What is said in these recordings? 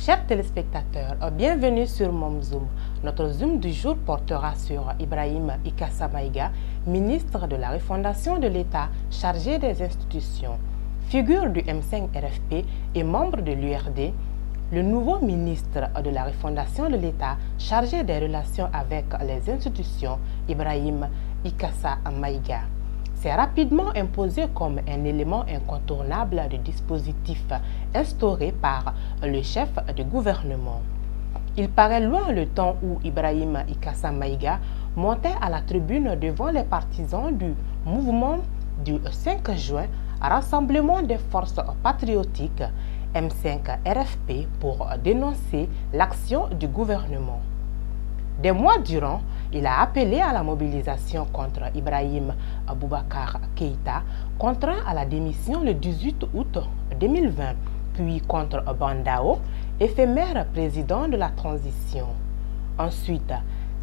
Chers téléspectateurs, bienvenue sur MomZoom. Notre Zoom du jour portera sur Ibrahim Ikassa Maïga, ministre de la refondation de l'État chargé des institutions. Figure du M5 RFP et membre de l'URD, le nouveau ministre de la refondation de l'État chargé des relations avec les institutions, Ibrahim Ikassa Maïga, s'est rapidement imposé comme un élément incontournable du dispositif instauré par le chef du gouvernement. Il paraît loin le temps où Ibrahim Ikassa Maïga montait à la tribune devant les partisans du mouvement du 5 juin, Rassemblement des forces patriotiques M5 RFP, pour dénoncer l'action du gouvernement. Des mois durant, il a appelé à la mobilisation contre Ibrahim Boubacar Keïta, contraint à la démission le 18 août 2020, puis contre Bandao, éphémère président de la transition. Ensuite,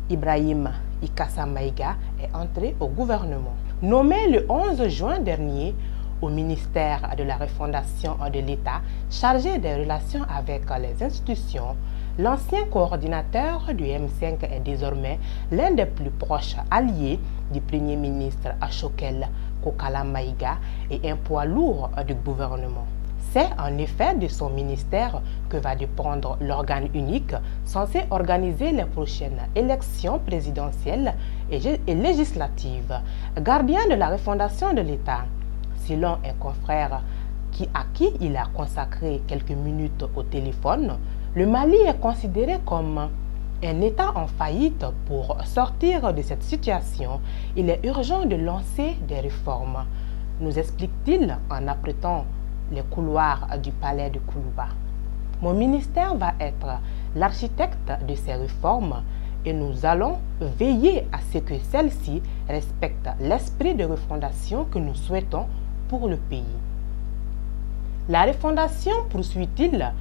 Ibrahim Ikassa Maïga est entré au gouvernement. Nommé le 11 juin dernier au ministère de la refondation de l'État chargé des relations avec les institutions, l'ancien coordinateur du M5 est désormais l'un des plus proches alliés du Premier ministre Choguel Kokala Maïga et un poids lourd du gouvernement. C'est en effet de son ministère que va dépendre l'organe unique censé organiser les prochaines élections présidentielles et législatives. Gardien de la refondation de l'État, selon un confrère à qui il a consacré quelques minutes au téléphone, le Mali est considéré comme un État en faillite. Pour sortir de cette situation, il est urgent de lancer des réformes, nous explique-t-il en apprêtant les couloirs du palais de Koulouba. Mon ministère va être l'architecte de ces réformes et nous allons veiller à ce que celles-ci respectent l'esprit de refondation que nous souhaitons pour le pays. La refondation, poursuit-il,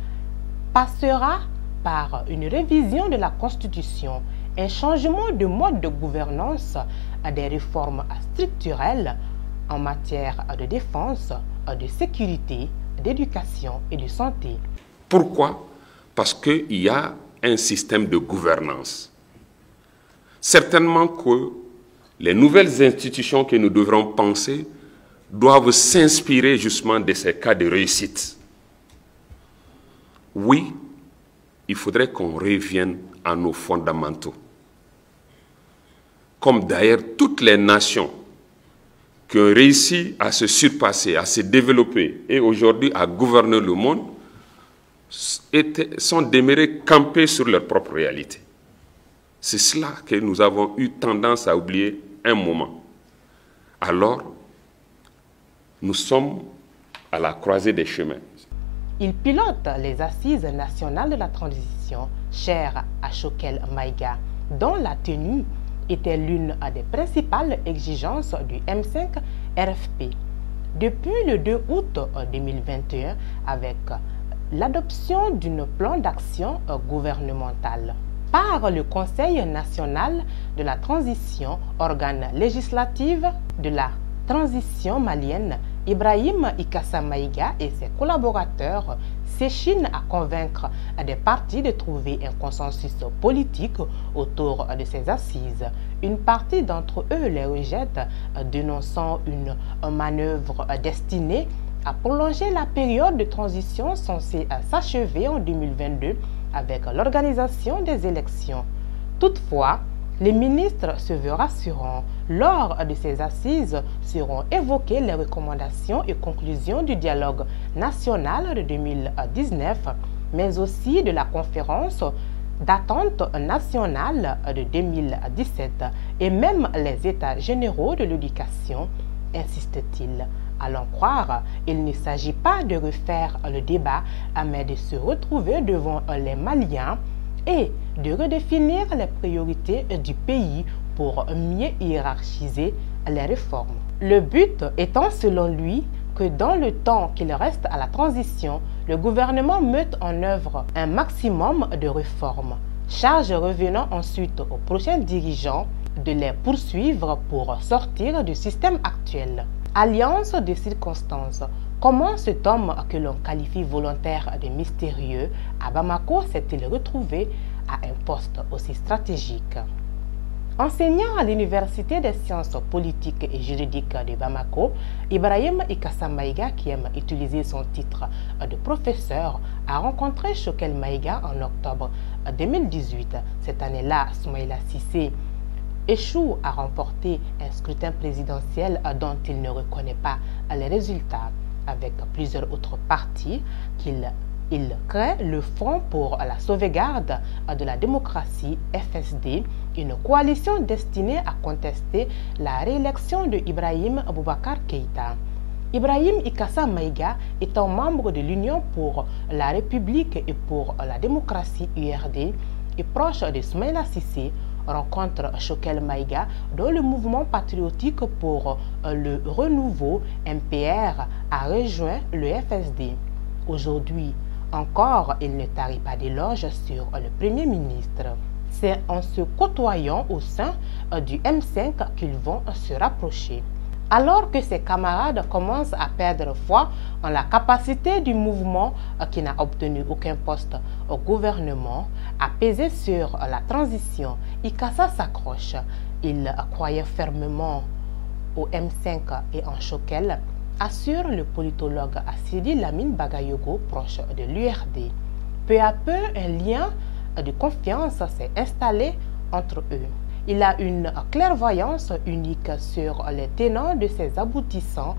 passera par une révision de la Constitution, un changement de mode de gouvernance, des réformes structurelles en matière de défense, de sécurité, d'éducation et de santé. Pourquoi? Parce qu'il y a un système de gouvernance. Certainement que les nouvelles institutions que nous devrons penser doivent s'inspirer justement de ces cas de réussite. Oui, il faudrait qu'on revienne à nos fondamentaux. Comme d'ailleurs toutes les nations qui ont réussi à se surpasser, à se développer et aujourd'hui à gouverner le monde, sont demeurées campées sur leur propre réalité. C'est cela que nous avons eu tendance à oublier un moment. Alors, nous sommes à la croisée des chemins. Il pilote les assises nationales de la transition, chères à Choguel Maïga, dont la tenue était l'une des principales exigences du M5 RFP. Depuis le 2 août 2021, avec l'adoption d'un plan d'action gouvernemental par le Conseil national de la transition, organe législatif de la transition malienne, Ibrahim Ikassa Maïga et ses collaborateurs s'échinent à convaincre des partis de trouver un consensus politique autour de ces assises. Une partie d'entre eux les rejette, dénonçant une manœuvre destinée à prolonger la période de transition censée s'achever en 2022 avec l'organisation des élections. Toutefois, les ministres se veulent rassurants. Lors de ces assises seront évoquées les recommandations et conclusions du dialogue national de 2019, mais aussi de la conférence d'attente nationale de 2017 et même les états généraux de l'éducation, insiste-t-il. À l'en croire, il ne s'agit pas de refaire le débat, mais de se retrouver devant les Maliens et de redéfinir les priorités du pays pour mieux hiérarchiser les réformes. Le but étant, selon lui, que dans le temps qu'il reste à la transition, le gouvernement mette en œuvre un maximum de réformes. Charge revenant ensuite aux prochains dirigeants de les poursuivre pour sortir du système actuel. Alliance de circonstances. Comment cet homme que l'on qualifie volontaire de mystérieux à Bamako s'est-il retrouvé à un poste aussi stratégique? Enseignant à l'Université des sciences politiques et juridiques de Bamako, Ibrahim Ikassa Maïga, qui aime utiliser son titre de professeur, a rencontré Choguel Maïga en octobre 2018. Cette année-là, Soumaïla Cissé échoue à remporter un scrutin présidentiel dont il ne reconnaît pas les résultats. Avec plusieurs autres partis il crée le Front pour la sauvegarde de la démocratie, FSD, une coalition destinée à contester la réélection de Ibrahim Boubacar Keïta. Ibrahim Ikassa Maïga étant membre de l'Union pour la République et pour la démocratie URD et proche de Soumaïla Cissé, rencontre Choguel Maïga dont le mouvement patriotique pour le renouveau MPR a rejoint le FSD. Aujourd'hui encore, il ne tarit pas d'éloges sur le Premier ministre. C'est en se côtoyant au sein du M5 qu'ils vont se rapprocher. Alors que ses camarades commencent à perdre foi en la capacité du mouvement qui n'a obtenu aucun poste au gouvernement à peser sur la transition, Ikassa s'accroche. Il croyait fermement au M5 et en Choguel, assure le politologue Sidi Lamine Bagayogo, proche de l'URD. Peu à peu, un lien de confiance s'est installé entre eux. Il a une clairvoyance unique sur les tenants de ses aboutissants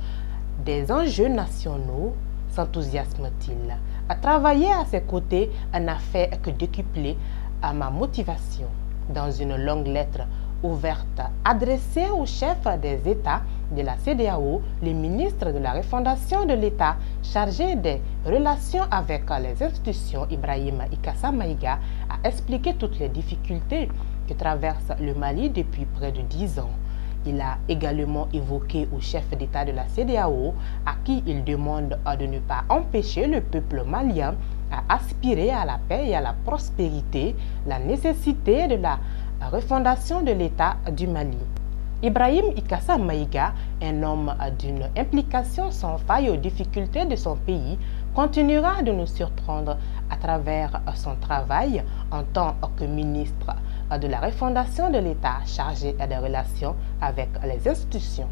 des enjeux nationaux, s'enthousiasme-t-il. À travailler à ses côtés n'a fait que décupler à ma motivation. Dans une longue lettre ouverte adressée au chef des États de la CEDEAO, le ministre de la refondation de l'État chargé des relations avec les institutions, Ibrahim Ikassa Maïga, a expliqué toutes les difficultés que traverse le Mali depuis près de 10 ans. Il a également évoqué au chef d'État de la CEDEAO, à qui il demande de ne pas empêcher le peuple malien à aspirer à la paix et à la prospérité, la nécessité de la refondation de l'État du Mali. Ibrahim Ikassa Maïga, un homme d'une implication sans faille aux difficultés de son pays, continuera de nous surprendre à travers son travail en tant que ministre de la refondation de l'État chargé des relations avec les institutions.